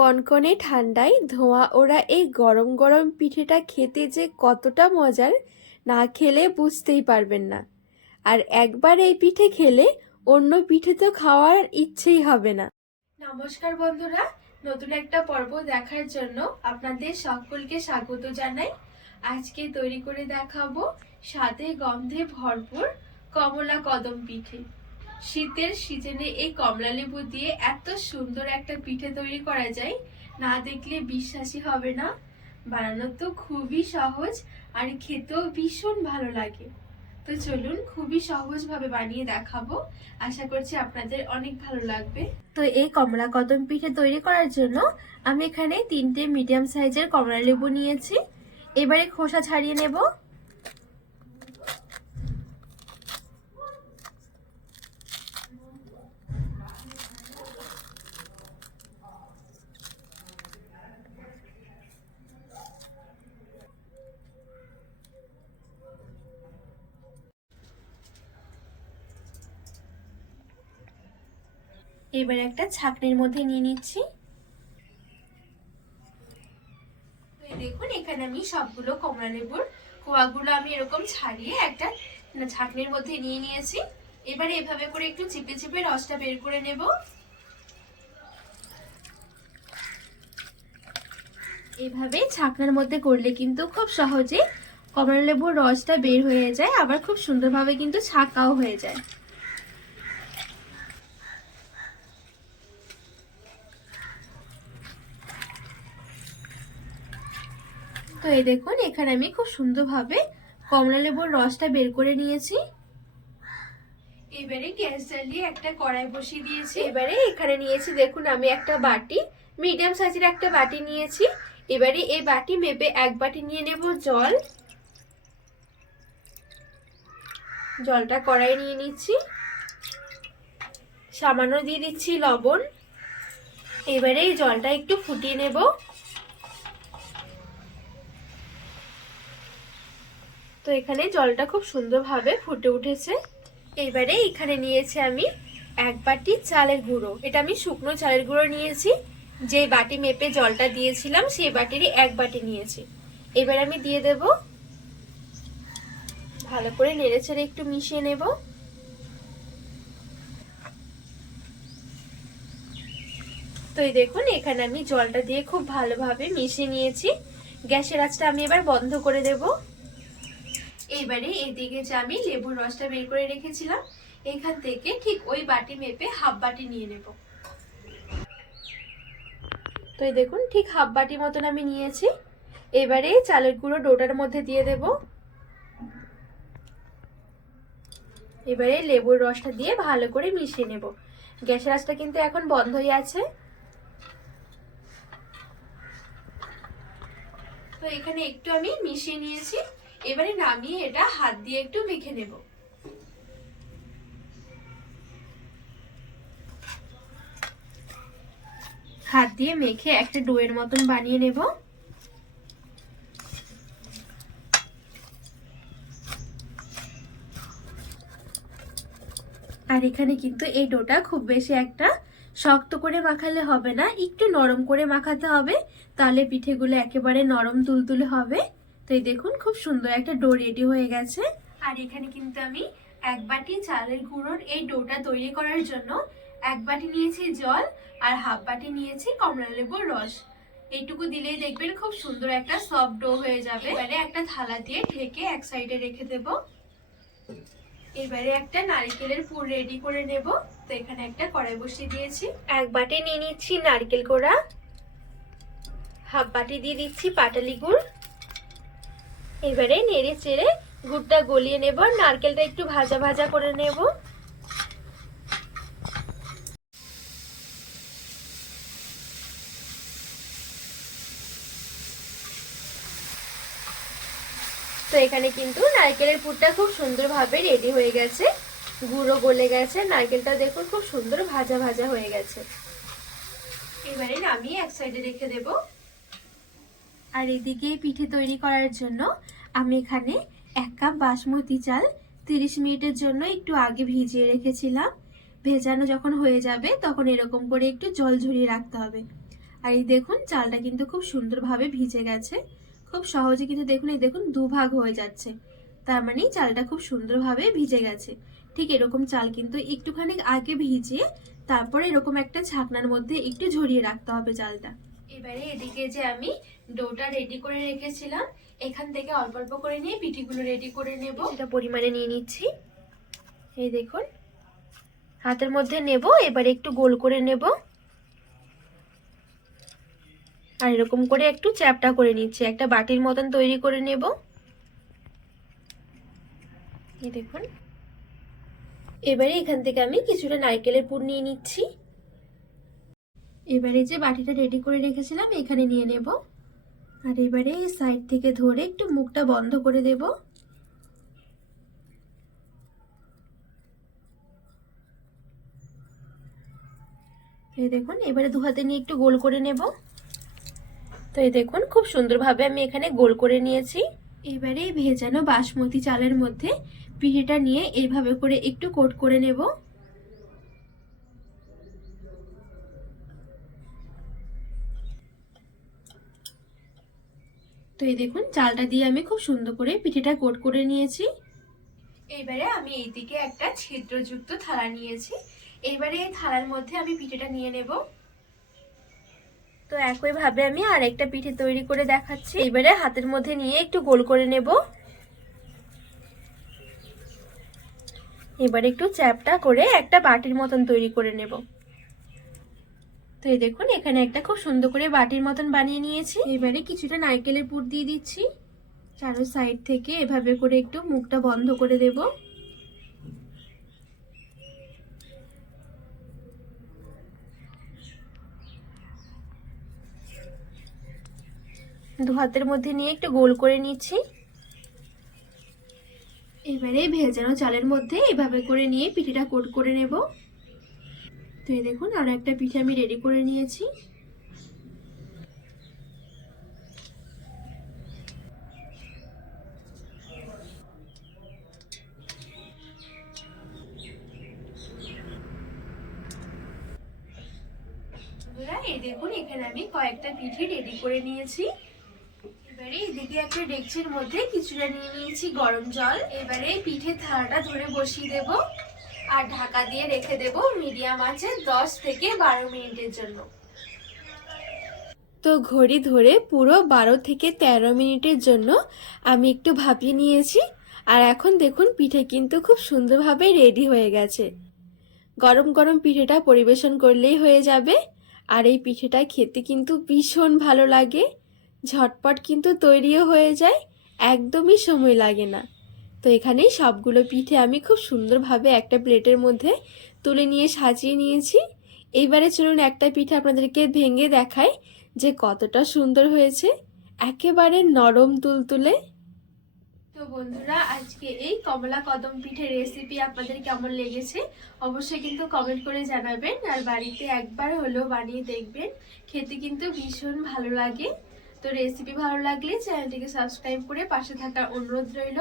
কনকনে ঠান্ডায় ধোঁয়া, ওরা এই গরম গরম পিঠেটা খেতে যে কতটা মজার, না খেলে বুঝতেই পারবেন না। আর একবার এই পিঠে খেলে অন্য পিঠে তো খাওয়ার ইচ্ছেই হবে না। নমস্কার বন্ধুরা, নতুন একটা পর্ব দেখার জন্য আপনাদের সকলকে স্বাগত জানাই। আজকে তৈরি করে দেখাবো স্বাদে গন্ধে ভরপুর কমলা কদম পিঠে। শীতের সিজনে এই কমলা লেবু দিয়ে এত সুন্দর একটা পিঠে তৈরি করা যায়, না দেখলে বিশ্বাসই হবে না। বানানো তো খুবই সহজ আর খেতেও ভীষণ ভালো লাগে। তো চলুন খুবই সহজভাবে বানিয়ে দেখাবো। আশা করছি আপনাদের অনেক ভালো লাগবে। তো এই কমলা কদম পিঠে তৈরি করার জন্য আমি এখানে তিনটে মিডিয়াম সাইজের কমলা লেবু নিয়েছি। এবারে খোসা ছাড়িয়ে নেব। এবার একটা ছাকনির মধ্যে নিয়ে নিচ্ছি। দেখুন, এখানে আমি সবগুলো কমলা লেবুর কোয়াগুলো আমি এরকম ছাড়িয়ে একটা ছাকনির মধ্যে নিয়ে নিয়েছি। এবারে এভাবে করে একটু চিপে চিপে রসটা বের করে নেব। এভাবে ছাকনার মধ্যে করলে কিন্তু খুব সহজে কমলা লেবুর রসটা বের হয়ে যায়, আবার খুব সুন্দরভাবে কিন্তু ছাকাও হয়ে যায়। তো এই দেখুন, এখানে আমি খুব সুন্দরভাবে কমলা লেবুর রসটা বের করে নিয়েছি। এবারে গ্যাস জ্বালিয়ে একটা কড়াই বসিয়ে দিয়েছি। এবারে এখানে নিয়েছি, দেখুন, আমি একটা বাটি, মিডিয়াম সাইজের একটা বাটি নিয়েছি। এবারে এই বাটি মেপে এক বাটি নিয়ে নেব জল। জলটা কড়াই নিয়ে নিচ্ছি। সামান্য দিয়ে দিচ্ছি লবণ। এবারে এই জলটা একটু ফুটিয়ে নেব। তো এখানে জলটা খুব সুন্দরভাবে ফুটে উঠেছে। এবারে এখানে নিয়েছি আমি এক বাটি চালের গুঁড়ো। এটা আমি শুকনো চালের গুঁড়ো নিয়েছি। যে বাটি মেপে জলটা দিয়েছিলাম, সেই বাটিরই এক বাটি নিয়েছি। এবার আমি দিয়ে দেব। ভালো করে নেড়ে ছেড়ে একটু মিশিয়ে নেব। তো এই দেখুন, এখানে আমি জলটা দিয়ে খুব ভালোভাবে মিশিয়ে নিয়েছি। গ্যাসের আঁচটা আমি এবার বন্ধ করে দেবো। এবারে এদিকে যে আমি লেবুর রসটা বের করে রেখেছিলাম, এখান থেকে ঠিক ওই বাটি মেপে হাফ বাটি নিয়ে নেব। তো এই দেখুন, ঠিক হাফ বাটি মতন আমি নিয়েছি। এবারে চালের গুঁড়ো ডোটার মধ্যে দিয়ে দেব। এবারে লেবুর রসটা দিয়ে ভালো করে মিশিয়ে নেব। গ্যাসের আঁচটা কিন্তু এখন বন্ধই আছে। তো এখানে একটু আমি মিশিয়ে নিয়েছি। এবারে নামিয়ে এটা হাত দিয়ে একটু মেখে নেব। হাত দিয়ে মেখে একটা ডোয়ের মতন বানিয়ে নেব। আর এখানে কিন্তু এই ডোটা খুব বেশি একটা শক্ত করে মাখালে হবে না, একটু নরম করে মাখাতে হবে, তাহলে পিঠেগুলো একেবারে নরম তুলতুলে হবে। তো এই দেখুন খুব সুন্দর একটা ডো রেডি হয়ে গেছে। আর এখানে কিন্তু আমি এক বাটি চালের গুঁড়োর এই ডোটা তৈরি করার জন্য এক বাটি নিয়েছি জল আর হাফ বাটি নিয়েছি কমলা লেবুর রস। এইটুকু দিলেই দেখবেন খুব সুন্দর একটা সফট ডো হয়ে যাবে। এবারে একটা থালা দিয়ে ঢেকে এক সাইডে রেখে দেব। এবারে একটা নারকেলের পুর রেডি করে নেব। তো এখানে একটা কড়াই বসিয়ে দিয়েছি। এক বাটি নিয়ে নিচ্ছি নারকেল কোড়া। হাফ বাটি দিয়ে দিচ্ছি পাটালি গুড়। এবারে নেড়ে চেড়ে গুড়টা গলিয়ে নেব নারকেলটা একটু ভাজা ভাজা করে নেব। তো এখানে কিন্তু নারকেলের পুরটা খুব সুন্দরভাবে রেডি হয়ে গেছে। গুঁড়ো গলে গেছে, নারকেলটা দেখুন খুব সুন্দর ভাজা ভাজা হয়ে গেছে। এবারে নামিয়ে এক সাইডে রেখে দেব। আর এদিকে পিঠে তৈরি করার জন্য আমি এখানে এক কাপ বাসমতি চাল তিরিশ মিনিটের জন্য একটু আগে ভিজিয়ে রেখেছিলাম। ভেজানো যখন হয়ে যাবে তখন এরকম করে একটু জল ঝরিয়ে রাখতে হবে। আর এই দেখুন, চালটা কিন্তু খুব সুন্দরভাবে ভিজে গেছে। খুব সহজে কিন্তু দেখুন, এই দেখুন দুভাগ হয়ে যাচ্ছে। তার মানে চালটা খুব সুন্দরভাবে ভিজে গেছে। ঠিক এরকম চাল কিন্তু একটুখানি আগে ভিজিয়ে তারপরে এরকম একটা ছাকনার মধ্যে একটু ঝরিয়ে রাখতে হবে চালটা। এবারে এদিকে যে আমি ডোটা রেডি করে রেখেছিলাম, এখান থেকে অল্প অল্প করে নিয়ে পিঠিগুলো রেডি করে নেব। সেটা পরিমাণে নিয়ে নিচ্ছি। এই দেখুন, হাতের মধ্যে নেব, এবারে একটু গোল করে নেব। আর এরকম করে একটু চ্যাপটা করে নিচ্ছি, একটা বাটির মতন তৈরি করে নেব। এই দেখুন, এবারে এখান থেকে আমি কিছুটা নারকেলের পুর নিয়ে নিচ্ছি। এবারে যে বাটিটা রেডি করে রেখেছিলাম, এখানে নিয়ে নেব। আর এবারে সাইড থেকে ধরে একটু মুখটা বন্ধ করে দেব। এই দেখুন, এবারে দু হাতে নিয়ে একটু গোল করে নেব। তো এই দেখুন, খুব সুন্দরভাবে আমি এখানে গোল করে নিয়েছি। এবারে ভেজানো বাসমতি চালের মধ্যে পিঠেটা নিয়ে এইভাবে করে একটু কোট করে নেব। তো এই দেখুন, চালটা দিয়ে আমি খুব সুন্দর করে পিঠেটা কোট করে নিয়েছি। এবারে আমি এইদিকে একটা ছিদ্রযুক্ত থালা নিয়েছি। এবারে এই থালার মধ্যে আমি পিঠেটা নিয়ে নেব। তো একইভাবে আমি আর একটা পিঠে তৈরি করে দেখাচ্ছি। এবারে হাতের মধ্যে নিয়ে একটু গোল করে নেব। এবার একটু চ্যাপটা করে একটা বাটির মতন তৈরি করে নেব। তো এই দেখুন, এখানে একটা খুব সুন্দর করে বাটির মতন বানিয়ে নিয়েছি। এবারে কিছুটা নারকেলের পুর দিয়ে দিচ্ছি। চারো সাইড থেকে এভাবে করে একটু মুখটা বন্ধ করে দেব। দু হাতের মধ্যে নিয়ে একটু গোল করে নিচ্ছি। এবারে ভেজানো চালের মধ্যে এভাবে করে নিয়ে পিঠেটা কোট করে নেব। তো এই দেখুন, আরও একটা পিঠে আমি রেডি করে নিয়েছি। দেখুন, এখানে আমি কয়েকটা পিঠে রেডি করে নিয়েছি। এবারে এদিকে একটা ডেকচির মধ্যে কিছুটা নিয়ে নিয়েছি, গরম জল। এবারে পিঠের থালাটা ধরে বসিয়ে দেব। আর ঢাকা দিয়ে রেখে দেব মিডিয়াম আছে দশ থেকে বারো মিনিটের জন্য। তো ঘড়ি ধরে পুরো বারো থেকে তেরো মিনিটের জন্য আমি একটু ভাপিয়ে নিয়েছি, আর এখন দেখুন পিঠে কিন্তু খুব সুন্দরভাবে রেডি হয়ে গেছে। গরম গরম পিঠেটা পরিবেশন করলেই হয়ে যাবে, আর এই পিঠেটা খেতে কিন্তু ভীষণ ভালো লাগে। ঝটপট কিন্তু তৈরিও হয়ে যায়, একদমই সময় লাগে না। তো এখানেই সবগুলো পিঠে আমি খুব সুন্দরভাবে একটা প্লেটের মধ্যে তুলে নিয়ে সাজিয়ে নিয়েছি। এইবারে চলুন একটা পিঠে আপনাদেরকে ভেঙে দেখাই যে কতটা সুন্দর হয়েছে। একেবারে নরম তুলতুলে। তো বন্ধুরা, আজকে এই কমলা কদম পিঠের রেসিপি আপনাদের কেমন লেগেছে অবশ্যই কিন্তু কমেন্ট করে জানাবেন আর বাড়িতে একবার হলেও বানিয়ে দেখবেন। খেতে কিন্তু ভীষণ ভালো লাগে। তো রেসিপি ভালো লাগলে চ্যানেলটিকে সাবস্ক্রাইব করে পাশে থাকার অনুরোধ রইল।